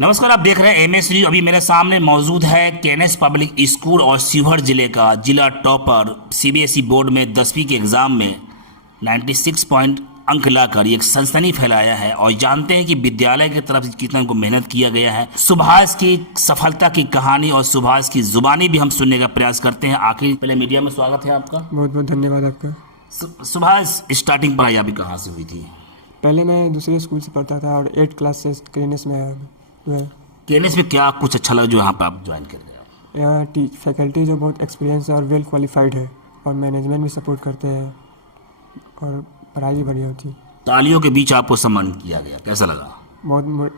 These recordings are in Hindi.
नमस्कार, आप देख रहे हैं एमएस न्यूज। अभी मेरे सामने मौजूद है केएनएस पब्लिक स्कूल और शिवहर जिले का जिला टॉपर सीबीएसई बोर्ड में 10वीं के एग्जाम में 96 पॉइंट अंक लाकर एक सनसनी फैलाया है। और जानते हैं कि विद्यालय की तरफ से कितना उनको मेहनत किया गया है। सुभाष की सफलता की कहानी और सुभाष की जुबानी भी हम सुनने का प्रयास करते हैं। आखिर पहले मीडिया में स्वागत है आपका। बहुत बहुत धन्यवाद आपका। सुभाष, स्टार्टिंग पढ़ाई अभी कहाँ से हुई थी? पहले मैं दूसरे स्कूल से पढ़ता था और 8 क्लास से केएनएस में आया। केएनएस में क्या कुछ अच्छा लगा जो यहाँ पर आप ज्वाइन कर गए? यहाँ फैकल्टी जो बहुत एक्सपीरियंस है और वेल क्वालिफाइड है, और मैनेजमेंट भी सपोर्ट करते हैं और पढ़ाई भी बढ़िया होती है। तालियों के बीच आपको सम्मानित किया गया, कैसा लगा? बहुत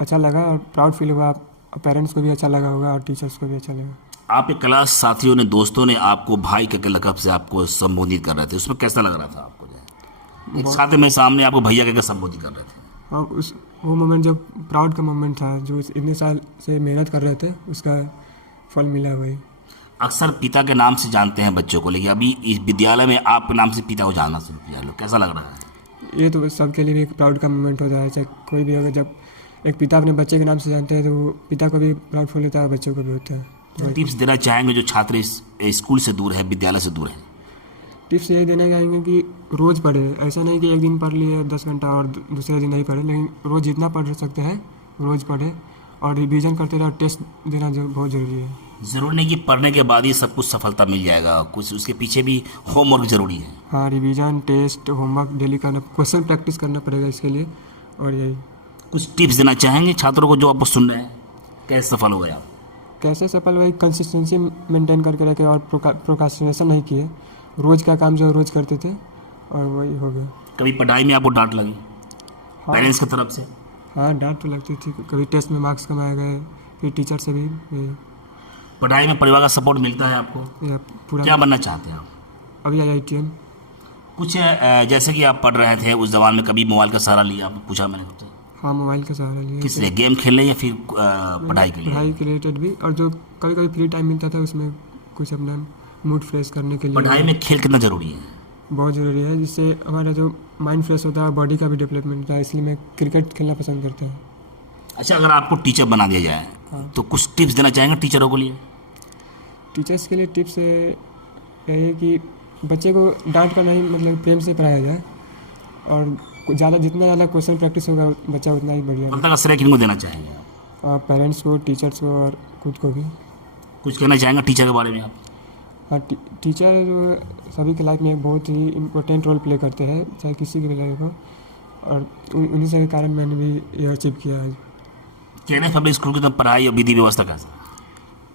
अच्छा लगा और प्राउड फील हुआ। पेरेंट्स को भी अच्छा लगा होगा और टीचर्स को भी अच्छा लगा। आपके क्लास साथियों ने, दोस्तों ने आपको भाई के लक़ब से आपको संबोधित कर रहे थे, उसमें कैसा लग रहा था आपको? एक साथ में सामने आपको भैया के संबोधित कर रहे थे। और वो मोमेंट जब प्राउड का मोमेंट था, जो इतने साल से मेहनत कर रहे थे उसका फल मिला वही। अक्सर पिता के नाम से जानते हैं बच्चों को, लेकिन अभी इस विद्यालय में आपके नाम से पिता को जानना शुरू किया लोग, कैसा लग रहा है? ये तो सबके लिए भी एक प्राउड का मोमेंट होता है। चाहे कोई भी अगर जब एक पिता अपने बच्चे के नाम से जानते हैं तो वो पिता को भी प्राउड फील होता है, बच्चों को भी होता है। तो टिप्स देना चाहेंगे जो छात्र इस स्कूल से दूर है, विद्यालय से दूर है? टिप्स यही देना चाहेंगे कि रोज़ पढ़े। ऐसा नहीं कि एक दिन पढ़ लिए 10 घंटा और दूसरे दिन नहीं पढ़े, लेकिन रोज़ जितना पढ़ सकते हैं रोज़ पढ़े और रिवीजन करते रहे। टेस्ट देना जो बहुत ज़रूरी है। ज़रूरी नहीं कि पढ़ने के बाद ही सब कुछ सफलता मिल जाएगा, कुछ उसके पीछे भी होमवर्क ज़रूरी है। हाँ, रिवीजन, टेस्ट, होमवर्क डेली करना, क्वेश्चन प्रैक्टिस करना पड़ेगा इसके लिए। और यही कुछ टिप्स देना चाहेंगे छात्रों को जो आपको सुन रहे हैं, कैसे सफल हो गए आप? कैसे सफल हुआ? कंसिस्टेंसी मेंटेन करके रखे और प्रोक्रास्टिनेशन नहीं किए। रोज़ का काम जो रोज़ करते थे और वही हो गया। कभी पढ़ाई में आपको डांट लगी हाँ, पेरेंट्स की तरफ से? हाँ, डांट तो लगती थी। कभी टेस्ट में मार्क्स कम आए गए, फिर टीचर से भी। पढ़ाई में परिवार का सपोर्ट मिलता है आपको? पूरा। क्या बनना चाहते हैं आप? अभी IITM। कुछ जैसे कि आप पढ़ रहे थे उस जमाने में कभी मोबाइल का सहारा लिया? आपको पूछा मैंने आपसे। हाँ, मोबाइल का सहारा लिया। किस लिए? गेम खेलने या फिर पढ़ाई के लिए? पढ़ाई के रिलेटेड भी, और जो कभी कभी फ्री टाइम मिलता था उसमें कुछ अपना मूड फ्रेश करने के लिए। पढ़ाई में खेल कितना ज़रूरी है? बहुत ज़रूरी है, जिससे हमारा जो माइंड फ्रेश होता है, बॉडी का भी डेवलपमेंट होता है। इसलिए मैं क्रिकेट खेलना पसंद करता हूँ। अच्छा, अगर आपको टीचर बना दिया जाए तो कुछ टिप्स देना चाहेंगे टीचरों के लिए? टीचर्स के लिए टिप्स यही है कि बच्चे को डांट कर नहीं, मतलब प्रेम से पढ़ाया जाए, और जितना ज़्यादा क्वेश्चन प्रैक्टिस होगा बच्चा उतना ही बढ़िया। सफलता का श्रेय किनको देना चाहेंगे आप? और पेरेंट्स को, टीचर्स को और खुद को भी। कुछ कहना चाहेंगे टीचर के बारे में आप? हाँ, टीचर सभी की लाइफ में एक बहुत ही इम्पोर्टेंट रोल प्ले करते हैं, चाहे किसी की भी लाइफ हो, और उन्हीं से के कारण मैंने भी ये अचीव किया है। केएनएस पब्लिक स्कूल की तो पढ़ाई और विधि व्यवस्था कैसा?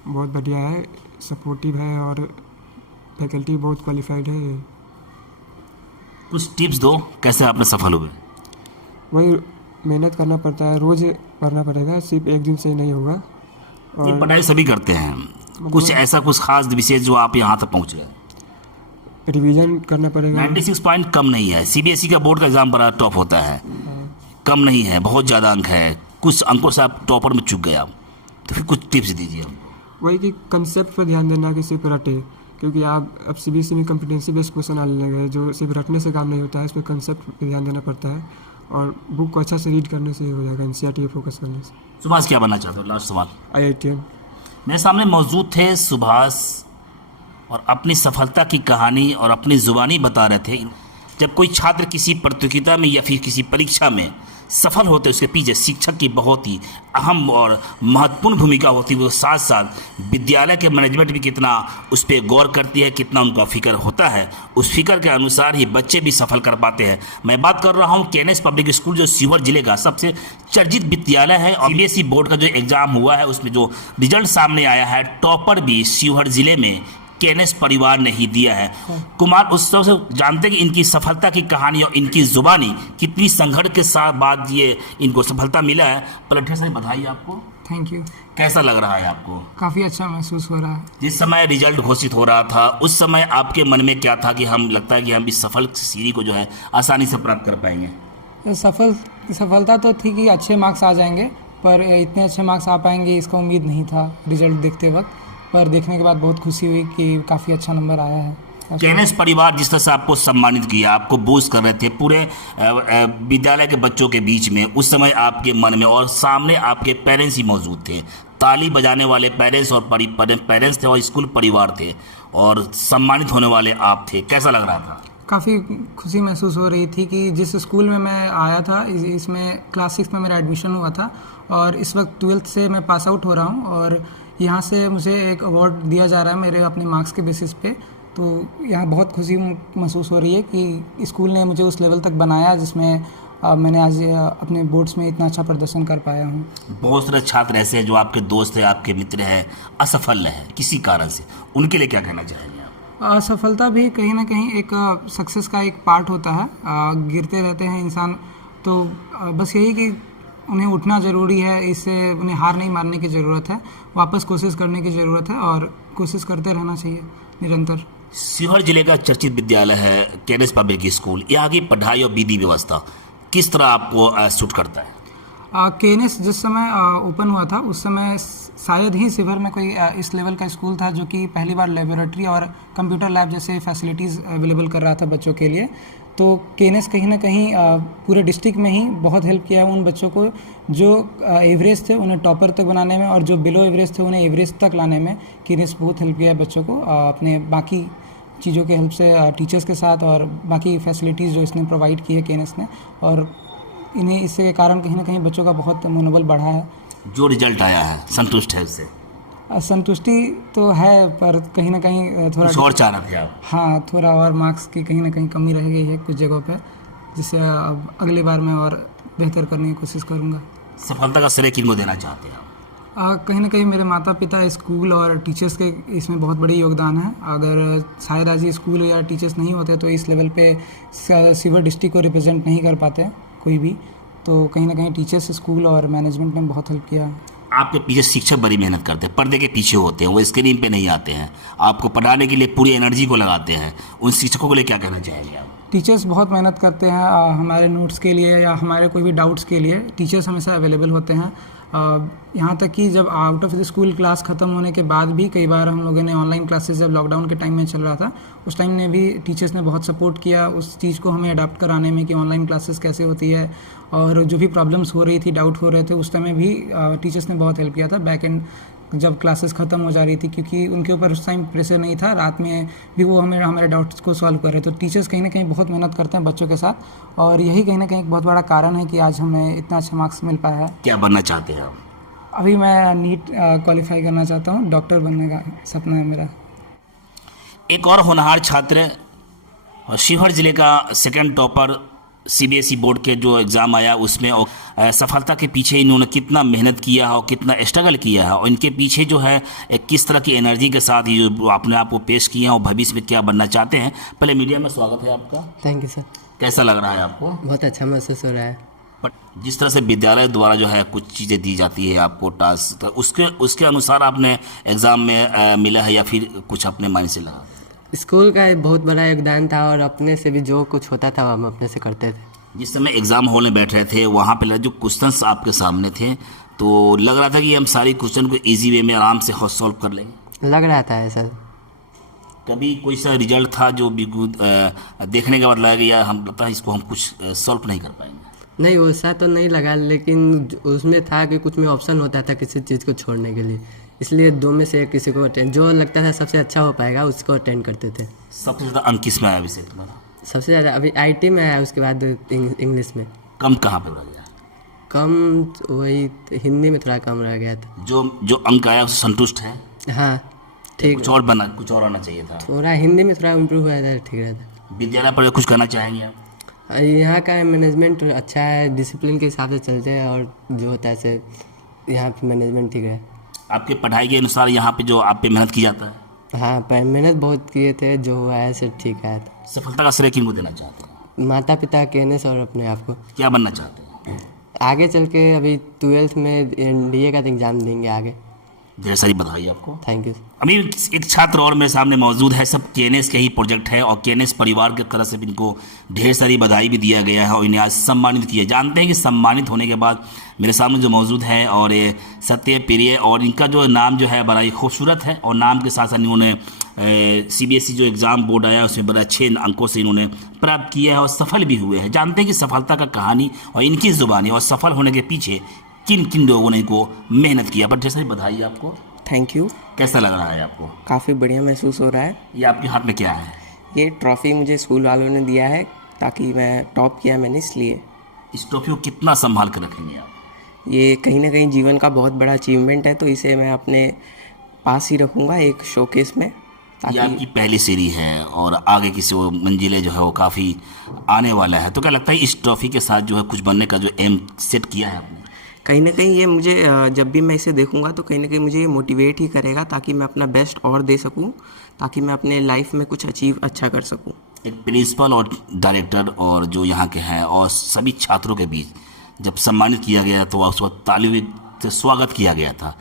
बहुत बढ़िया है, सपोर्टिव है और फैकल्टी बहुत क्वालिफाइड है। कुछ टिप्स दो, कैसे आपने सफल हुए? वही मेहनत करना पड़ता है, रोज़ पढ़ना पड़ेगा, सिर्फ एक दिन से नहीं होगा। ये पढ़ाई सभी करते हैं, कुछ ऐसा कुछ खास विशेष जो आप यहाँ तक पहुँच गए? रिवीजन करना पड़ेगा। 96 पॉइंट कम नहीं है। सीबीएसई का बोर्ड का एग्जाम बड़ा टॉप होता है, कम नहीं है, बहुत ज़्यादा अंक है। कुछ अंकों से आप टॉपर में चूक गए आप, तो फिर कुछ टिप्स दीजिए हमको। वही कि कंसेप्ट पर ध्यान देना कि सिर्फ रटे, क्योंकि आप अब सीबीएसई में कॉम्पिटेंसी बेस्ड क्वेश्चन आने लगे हैं, जो सिर्फ रटने से काम नहीं होता है। इस पर कंसेप्ट पर ध्यान देना पड़ता है और बुक को अच्छा से रीड करने से हो जाएगा, एनसीईआरटी पे फोकस करने से। सुभाष, क्या बनना चाहते हो? लास्ट सवाल। IITM। मेरे सामने मौजूद थे सुभाष, और अपनी सफलता की कहानी और अपनी ज़ुबानी बता रहे थे। जब कोई छात्र किसी प्रतियोगिता में या फिर किसी परीक्षा में सफल होते, उसके पीछे शिक्षक की बहुत ही अहम और महत्वपूर्ण भूमिका होती है। वो साथ साथ विद्यालय के मैनेजमेंट भी कितना उस पर गौर करती है, कितना उनका फिक्र होता है। उस फिक्र के अनुसार ही बच्चे भी सफल कर पाते हैं। मैं बात कर रहा हूँ केएनएस पब्लिक स्कूल, जो शिवहर जिले का सबसे चर्चित विद्यालय है। और सीबीएसई बोर्ड का जो एग्ज़ाम हुआ है उसमें जो रिजल्ट सामने आया है, टॉपर भी शिवहर जिले में केएनएस परिवार ने ही दिया है। कुमार उत्सव से जानते हैं कि इनकी सफलता की कहानी और इनकी जुबानी कितनी संघर्ष के साथ बाद ये इनको सफलता मिला है। पलटे से बधाई आपको। Thank you. कैसा लग रहा है आपको? काफ़ी अच्छा महसूस हो रहा है। जिस समय रिजल्ट घोषित हो रहा था उस समय आपके मन में क्या था कि हम लगता है कि हम इस सफल सीढ़ी को जो है आसानी से प्राप्त कर पाएंगे? सफलता तो थी कि अच्छे मार्क्स आ जाएंगे, पर इतने अच्छे मार्क्स आ पाएंगे इसका उम्मीद नहीं था रिजल्ट देखते वक्त। पर देखने के बाद बहुत खुशी हुई कि काफ़ी अच्छा नंबर आया है। केएनएस परिवार जिस तरह से आपको सम्मानित किया, आपको बूस्ट कर रहे थे पूरे विद्यालय के बच्चों के बीच में, उस समय आपके मन में और सामने आपके पेरेंट्स ही मौजूद थे, ताली बजाने वाले पेरेंट्स और पेरेंट्स थे और स्कूल परिवार थे और सम्मानित होने वाले आप थे, कैसा लग रहा था? काफ़ी खुशी महसूस हो रही थी कि जिस स्कूल में मैं आया था इसमें क्लास 6 में मेरा एडमिशन हुआ था और इस वक्त 12th से मैं पास आउट हो रहा हूँ और यहाँ से मुझे एक अवार्ड दिया जा रहा है मेरे अपने मार्क्स के बेसिस पे। तो यहाँ बहुत खुशी महसूस हो रही है कि स्कूल ने मुझे उस लेवल तक बनाया जिसमें मैंने आज अपने बोर्ड्स में इतना अच्छा प्रदर्शन कर पाया हूँ। बहुत सारे छात्र ऐसे हैं जो आपके दोस्त हैं, आपके मित्र हैं, असफल हैं किसी कारण से, उनके लिए क्या कहना चाहेंगे आप? असफलता भी कहीं ना कहीं एक सक्सेस का एक पार्ट होता है। गिरते रहते हैं इंसान, तो बस यही कि उन्हें उठना ज़रूरी है, इससे उन्हें हार नहीं मारने की ज़रूरत है, वापस कोशिश करने की ज़रूरत है और कोशिश करते रहना चाहिए निरंतर। शिवहर जिले का चर्चित विद्यालय है केएनएस पब्लिक स्कूल, यहाँ की पढ़ाई और विधि व्यवस्था किस तरह आपको सूट करता है? केएनएस जिस समय ओपन हुआ था उस समय शायद ही शिवहर में कोई इस लेवल का स्कूल था जो कि पहली बार लेबोरेटरी और कंप्यूटर लैब जैसे फैसिलिटीज़ अवेलेबल कर रहा था बच्चों के लिए। तो केएनएस कहीं ना कहीं पूरे डिस्ट्रिक्ट में ही बहुत हेल्प किया उन बच्चों को जो एवरेज थे उन्हें टॉपर तक बनाने में और जो बिलो एवरेज थे उन्हें एवरेज तक लाने में केएनएस बहुत हेल्प किया बच्चों को अपने बाकी चीज़ों के हेल्प से, टीचर्स के साथ और बाकी फैसिलिटीज़ जो इसने प्रोवाइड की है केएनएस ने, और इन्हें इसके कारण कहीं ना कहीं बच्चों का बहुत मनोबल बढ़ा है। जो रिजल्ट आया है संतुष्ट है उससे? संतुष्टि तो है पर कहीं ना कहीं थोड़ा कुछ और चाह रहे थे आप? हाँ, थोड़ा और मार्क्स की कहीं ना कहीं कमी रह गई है कुछ जगहों पे, जिससे अब अगली बार मैं और बेहतर करने की कोशिश करूँगा। सफलता का श्रेय किनको देना चाहते हैं आप? कहीं ना कहीं मेरे माता पिता, स्कूल और टीचर्स के इसमें बहुत बड़ी योगदान है। अगर शायद आज स्कूल या टीचर्स नहीं होते तो इस लेवल पे शिवहर डिस्ट्रिक्ट को रिप्रेजेंट नहीं कर पाते कोई भी। तो कहीं ना कहीं टीचर्स, स्कूल और मैनेजमेंट ने बहुत हेल्प किया। आपके पीछे शिक्षक बड़ी मेहनत करते हैं, पर्दे के पीछे होते हैं, वो स्क्रीन पे नहीं आते हैं, आपको पढ़ाने के लिए पूरी एनर्जी को लगाते हैं, उन शिक्षकों के लिए क्या कहना चाहेंगे आप? टीचर्स बहुत मेहनत करते हैं हमारे नोट्स के लिए या हमारे कोई भी डाउट्स के लिए टीचर्स हमेशा अवेलेबल होते हैं। यहाँ तक कि जब out of the school class ख़त्म होने के बाद भी कई बार हम लोगों ने ऑनलाइन क्लासेस जब लॉकडाउन के टाइम में चल रहा था उस टाइम में भी टीचर्स ने बहुत सपोर्ट किया उस चीज़ को हमें अडाप्ट कराने में कि ऑनलाइन क्लासेस कैसे होती है, और जो भी प्रॉब्लम्स हो रही थी, डाउट हो रहे थे, उस टाइम में भी टीचर्स ने बहुत हेल्प किया था। बैक एंड जब क्लासेस ख़त्म हो जा रही थी क्योंकि उनके ऊपर उस टाइम प्रेशर नहीं था, रात में भी वो हमारे डाउट्स को सॉल्व कर रहे थे। तो टीचर्स कहीं ना कहीं बहुत मेहनत करते हैं बच्चों के साथ, और यही कहीं ना कहीं एक बहुत बड़ा कारण है कि आज हमें इतना अच्छा मार्क्स मिल पाया है। क्या बनना चाहते हैं आप? अभी मैं नीट क्वालिफाई करना चाहता हूँ, डॉक्टर बनने का सपना है मेरा। एक और होनहार छात्र शिवहर जिले का सेकंड टॉपर सीबीएसई बोर्ड के जो एग्ज़ाम आया उसमें और सफलता के पीछे इन्होंने कितना मेहनत किया है और कितना स्ट्रगल किया है, और इनके पीछे जो है किस तरह की एनर्जी के साथ ये अपने आप को पेश किए हैं और भविष्य में क्या बनना चाहते हैं। पहले मीडिया में स्वागत है आपका। Thank you sir. कैसा लग रहा है आपको? बहुत अच्छा महसूस हो रहा है। बट जिस तरह से विद्यालय द्वारा जो है कुछ चीज़ें दी जाती है आपको टास्क, तो उसके अनुसार आपने एग्ज़ाम में मिला है या फिर कुछ अपने माइंड से लगा? स्कूल का एक बहुत बड़ा योगदान था और अपने से भी जो कुछ होता था हम अपने से करते थे। जिस समय एग्ज़ाम हॉल में बैठ रहे थे वहाँ पे जो क्वेश्चंस आपके सामने थे तो लग रहा था कि हम सारी क्वेश्चन को इजी वे में आराम से सॉल्व कर लेंगे? लग रहा था ऐसा। कभी कोई सा रिजल्ट था जो देखने के बाद लगा कि यार हम लगता है इसको हम कुछ सॉल्व नहीं कर पाएंगे? नहीं, वैसा तो नहीं लगा, लेकिन उसमें था कि कुछ में ऑप्शन होता था किसी चीज़ को छोड़ने के लिए, इसलिए दो में से किसी को अटेंड जो लगता था सबसे अच्छा हो पाएगा उसको अटेंड करते थे। सबसे ज़्यादा अंक किस में आया विषय तुम्हारा? सबसे ज़्यादा अभी आईटी में आया, उसके बाद इंग्लिश में। कम कहाँ पे रह गया? कम वही हिंदी में थोड़ा कम रह गया था। जो अंक आया उससे संतुष्ट है? हाँ ठीक। कुछ और आना चाहिए था। थोड़ा हिंदी में थोड़ा इम्प्रूव हुआ था, ठीक रहता। विद्यालय पर कुछ करना चाहेंगे आप? यहाँ का मैनेजमेंट अच्छा है, डिसिप्लिन के हिसाब से चलते हैं और जो होता है से यहाँ पे मैनेजमेंट ठीक है। आपके पढ़ाई के अनुसार यहाँ पे जो आप पे मेहनत की जाता है? हाँ, पर मेहनत बहुत किए थे, जो हुआ है सिर्फ ठीक है। सफलता का श्रेय किनको देना चाहते हैं? माता पिता, केएनएस और अपने आप को। क्या बनना चाहते हैं आगे चल के? अभी 12th में एनडीए का एग्ज़ाम देंगे आगे। ढेर सारी बधाई आपको। Thank you. अभी एक छात्र और मेरे सामने मौजूद है, सब केएनएस के ही प्रोजेक्ट है और केएनएस परिवार की तरफ से इनको ढेर सारी बधाई भी दिया गया है और इन्हें आज सम्मानित किया। जानते हैं कि सम्मानित होने के बाद मेरे सामने जो मौजूद है और ये सत्य प्रिय, और इनका जो नाम जो है बड़ा ही खूबसूरत है और नाम के साथ साथ इन्होंने CBSE जो एग्ज़ाम बोर्ड आया उसमें बड़े अच्छे अंकों से इन्होंने प्राप्त किया है और सफल भी हुए हैं। जानते हैं कि सफलता का कहानी और इनकी ज़ुबानी और सफल होने के पीछे किन किन लोगों ने इनको मेहनत किया। बट जैसे बधाई आपको, थैंक यू। कैसा लग रहा है आपको? काफ़ी बढ़िया महसूस हो रहा है। ये आपके हाथ में क्या है? ये ट्रॉफ़ी मुझे स्कूल वालों ने दिया है ताकि मैं टॉप किया मैंने, इसलिए। इस ट्रॉफी को कितना संभाल कर रखेंगे आप? ये कहीं ना कहीं जीवन का बहुत बड़ा अचीवमेंट है, तो इसे मैं अपने पास ही रखूँगा एक शोकेस में, ये आपकी ताकि पहली सीढ़ी है और आगे किसी वो मंजिलें जो है वो काफ़ी आने वाला है। तो क्या लगता है इस ट्रॉफी के साथ जो है कुछ बनने का जो एम सेट किया है आपने? कहीं ना कहीं ये मुझे जब भी मैं इसे देखूँगा तो कहीं ना कहीं मुझे ये मोटिवेट ही करेगा ताकि मैं अपना बेस्ट और दे सकूँ, ताकि मैं अपने लाइफ में कुछ अचीव अच्छा कर सकूँ। एक प्रिंसिपल और डायरेक्टर और जो यहाँ के हैं और सभी छात्रों के बीच जब सम्मानित किया गया तो उस वक्त तालियों से स्वागत किया गया था,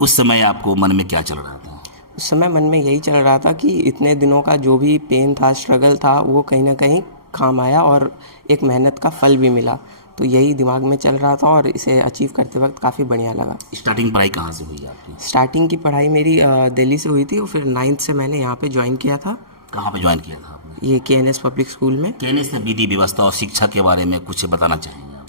उस समय आपको मन में क्या चल रहा था? उस समय मन में यही चल रहा था कि इतने दिनों का जो भी पेन था, स्ट्रगल था, वो कहीं ना कहीं काम आया और एक मेहनत का फल भी मिला। तो यही दिमाग में चल रहा था और इसे अचीव करते वक्त काफ़ी बढ़िया लगा। स्टार्टिंग पढ़ाई कहाँ से हुई आपकी? स्टार्टिंग की पढ़ाई मेरी दिल्ली से हुई थी और फिर 9th से मैंने यहाँ पे ज्वाइन किया था, कहाँ पे ज्वाइन किया था आपने? ये KNS पब्लिक स्कूल में। कहने से विधि व्यवस्था और शिक्षा के बारे में कुछ बताना चाहेंगे आप?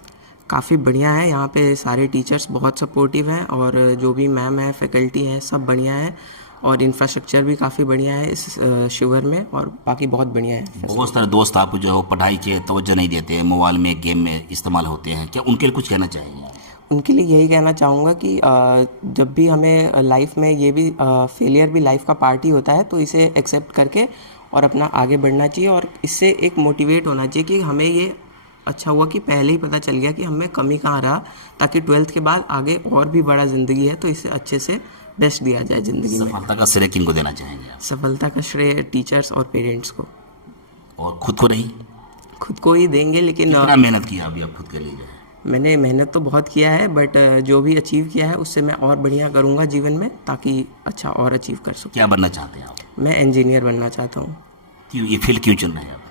काफ़ी बढ़िया है, यहाँ पे सारे टीचर्स बहुत सपोर्टिव हैं और जो भी मैम है, फैकल्टी है, सब बढ़िया है और इंफ्रास्ट्रक्चर भी काफ़ी बढ़िया है इस शिविर में और बाकी बहुत बढ़िया है। बहुत सारे दोस्त आपको जो है वो पढ़ाई के तवज्जो नहीं देते हैं, मोबाइल में गेम में इस्तेमाल होते हैं, क्या उनके लिए कुछ कहना चाहेंगे आप? उनके लिए यही कहना चाहूँगा कि जब भी हमें लाइफ में ये भी फेलियर भी लाइफ का पार्ट ही होता है, तो इसे एक्सेप्ट करके और अपना आगे बढ़ना चाहिए और इससे एक मोटिवेट होना चाहिए कि हमें ये अच्छा हुआ कि पहले ही पता चल गया कि हमें कमी कहाँ रहा, ताकि 12th के बाद आगे और भी बड़ा ज़िंदगी है तो इसे अच्छे से बेस्ट दिया जाए ज़िंदगी में। सफलता का श्रेय किनको देना चाहेंगे आप? सफलता का श्रेय टीचर्स और पेरेंट्स को। और खुद को नहीं? खुद को ही देंगे, लेकिन कितना मेहनत किया अभी आप खुद के लिए जो है? मैंने मेहनत तो बहुत किया है, बट जो भी अचीव किया है उससे मैं और बढ़िया करूँगा जीवन में, ताकि अच्छा और अचीव कर सकूँ। क्या बनना चाहते हैं आप? मैं इंजीनियर बनना चाहता हूँ। क्यों ये फील्ड क्यों चुन रहे हैं आप?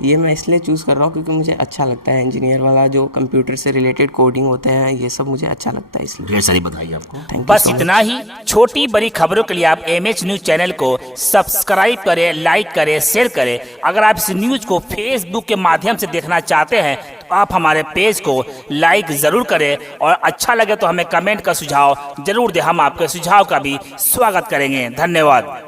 ये मैं इसलिए चूज़ कर रहा हूँ क्योंकि मुझे अच्छा लगता है इंजीनियर वाला, जो कंप्यूटर से रिलेटेड कोडिंग होते हैं, ये सब मुझे अच्छा लगता है, इसलिए। ढेर सारी बधाई आपको। थैंक यू बस सो मच। इतना ही। छोटी बड़ी खबरों के लिए आप MH न्यूज चैनल को सब्सक्राइब करें, लाइक करें, शेयर करें। अगर आप इस न्यूज को फेसबुक के माध्यम से देखना चाहते हैं तो आप हमारे पेज को लाइक ज़रूर करें और अच्छा लगे तो हमें कमेंट का सुझाव जरूर दें, हम आपके सुझाव का भी स्वागत करेंगे। धन्यवाद।